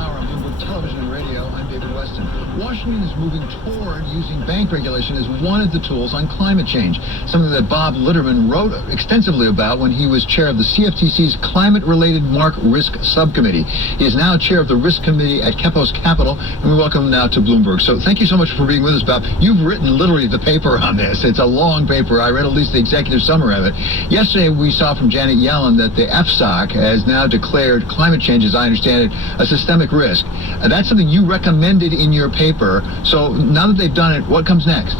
Power on Bloomberg Television and Radio. I'm David Weston. Washington is moving toward using bank regulation as one of the tools on climate change, something that Bob Litterman wrote extensively about when he was chair of the CFTC's Climate-Related Market Risk Subcommittee. He is now chair of the Risk Committee at Kepos Capital, and we welcome him now to Bloomberg. So thank you so much for being with us, Bob. You've written literally the paper on this. It's a long paper. I read at least the executive summary of it. Yesterday, we saw from Janet Yellen that the FSOC has now declared climate change, as I understand it, a systemic risk. That's something you recommended in your paper. So now that they've done it, what comes next?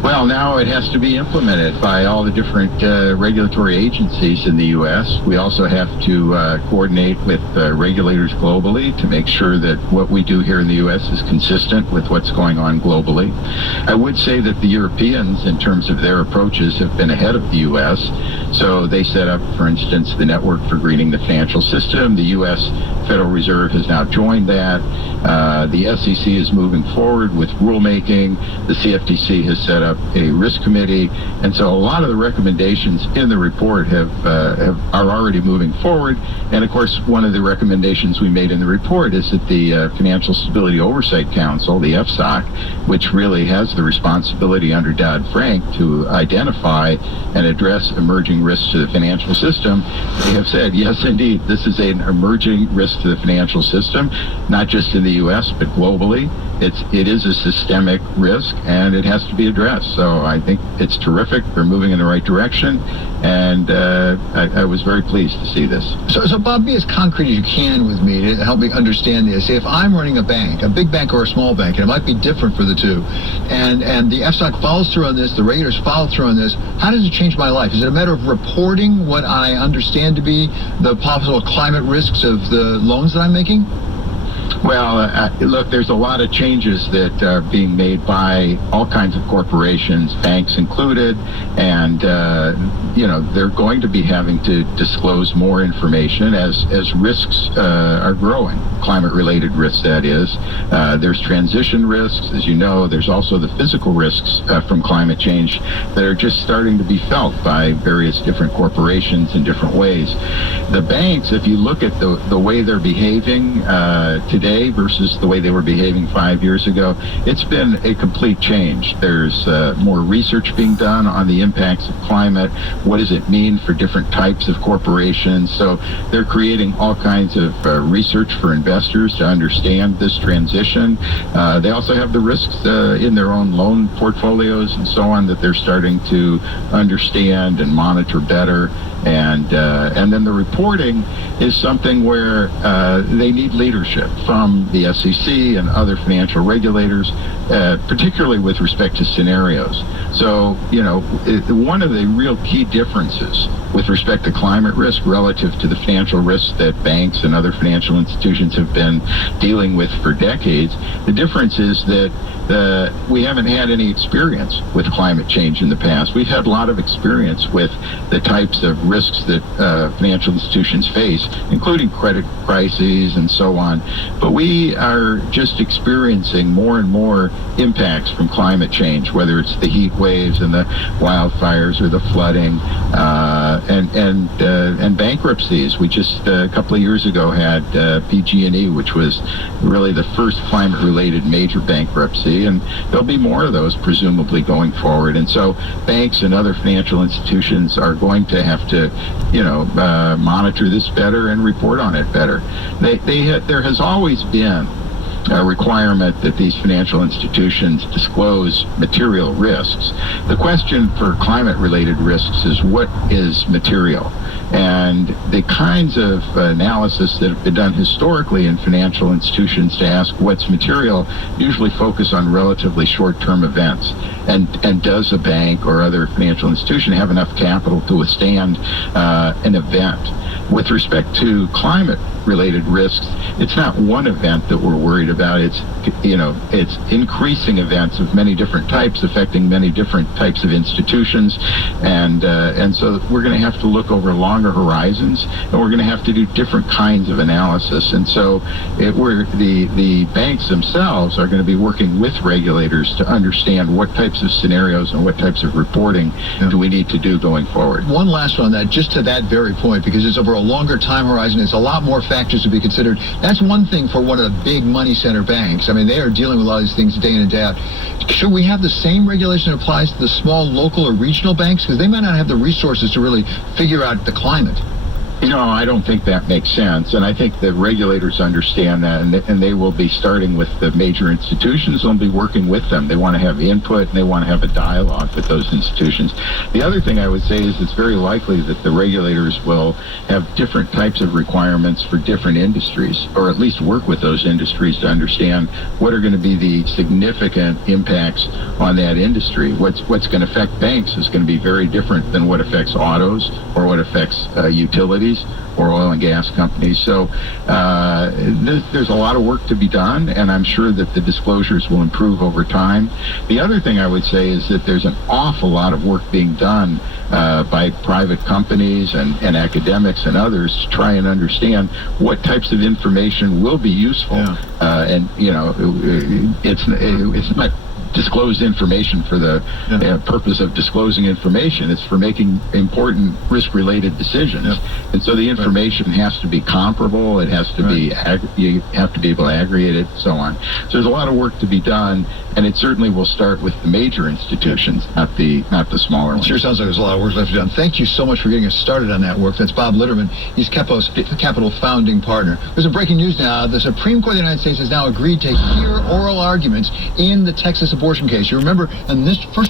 Well, now it has to be implemented by all the different regulatory agencies in the U.S. We also have to coordinate with regulators globally to make sure that what we do here in the U.S. is consistent with what's going on globally. I would say that the Europeans, in terms of their approaches, have been ahead of the U.S. So they set up, for instance, the Network for Greening the Financial System. The U.S. Federal Reserve has now joined that. The SEC is moving forward with rulemaking. The CFTC has set up a risk committee, and so a lot of the recommendations in the report are already moving forward. And of course, one of the recommendations we made in the report is that the Financial Stability Oversight Council, the FSOC, which really has the responsibility under Dodd-Frank to identify and address emerging risks to the financial system, they have said, yes, indeed, this is an emerging risk to the financial system, not just in the U.S., but globally. It is a systemic risk, and it has to be addressed. So I think it's terrific. We're moving in the right direction, and I was very pleased to see this. So Bob, be as concrete as you can with me to help me understand this. If I'm running a bank, a big bank or a small bank, and it might be different for the two, and the FSOC follows through on this, the regulators follow through on this, how does it change my life? Is it a matter of reporting what I understand to be the possible climate risks of the loans that I'm making? Well, look, there's a lot of changes that are being made by all kinds of corporations, banks included, and they're going to be having to disclose more information as risks are growing, climate-related risks, that is. There's transition risks, as you know. There's also the physical risks from climate change that are just starting to be felt by various different corporations in different ways. The banks, if you look at the way they're behaving today versus the way they were behaving 5 years ago, it's been a complete change. There's more research being done on the impacts of climate. What does it mean for different types of corporations? So they're creating all kinds of research for investors to understand this transition. They also have the risks in their own loan portfolios and so on that they're starting to understand and monitor better. And then the reporting is something where they need leadership from the SEC and other financial regulators, particularly with respect to scenarios. So, one of the real key differences with respect to climate risk relative to the financial risks that banks and other financial institutions have been dealing with for decades, the difference is that we haven't had any experience with climate change in the past. We've had a lot of experience with the types of risks that financial institutions face, including credit crises and so on. But we are just experiencing more and more impacts from climate change, whether it's the heat waves and the wildfires or the flooding and bankruptcies. We just a couple of years ago had PG&E, which was really the first climate-related major bankruptcy, and there'll be more of those presumably going forward. And so banks and other financial institutions are going to have to, monitor this better and report on it better. There has always been a requirement that these financial institutions disclose material risks. The question for climate-related risks is what is material? And the kinds of analysis that have been done historically in financial institutions to ask what's material usually focus on relatively short-term events. And does a bank or other financial institution have enough capital to withstand an event? With respect to climate-related risks, it's not one event that we're worried about. It's increasing events of many different types affecting many different types of institutions, and so we're going to have to look over a long longer horizons, and we're going to have to do different kinds of analysis. And so the banks themselves are going to be working with regulators to understand what types of scenarios and what types of reporting do we need to do going forward. One last one on that, just to that very point, because it's over a longer time horizon. It's a lot more factors to be considered. That's one thing for one of the big money center banks. I mean, they are dealing with a lot of these things day in and day out. Should we have the same regulation that applies to the small local or regional banks? Because they might not have the resources to really figure out the climate. No, I don't think that makes sense, and I think the regulators understand that, and they will be starting with the major institutions. They'll be working with them. They want to have input, and they want to have a dialogue with those institutions. The other thing I would say is it's very likely that the regulators will have different types of requirements for different industries, or at least work with those industries to understand what are going to be the significant impacts on that industry. What's going to affect banks is going to be very different than what affects autos or what affects utilities or oil and gas companies. So there's a lot of work to be done, and I'm sure that the disclosures will improve over time. The other thing I would say is that there's an awful lot of work being done by private companies and academics and others to try and understand what types of information will be useful. And, you know, it's not disclosed information for the purpose of disclosing information. It's for making important risk-related decisions. And so the information has to be comparable. It has to be, you have to be able to aggregate it, and so on. So there's a lot of work to be done, and it certainly will start with the major institutions, not the smaller ones. Sure sounds like there's a lot of work left to be done. Thank you so much for getting us started on that work. That's Bob Litterman. He's Capital founding partner. There's a breaking news now. The Supreme Court of the United States has now agreed to hear oral arguments in the Texas abortion case. You remember, in this first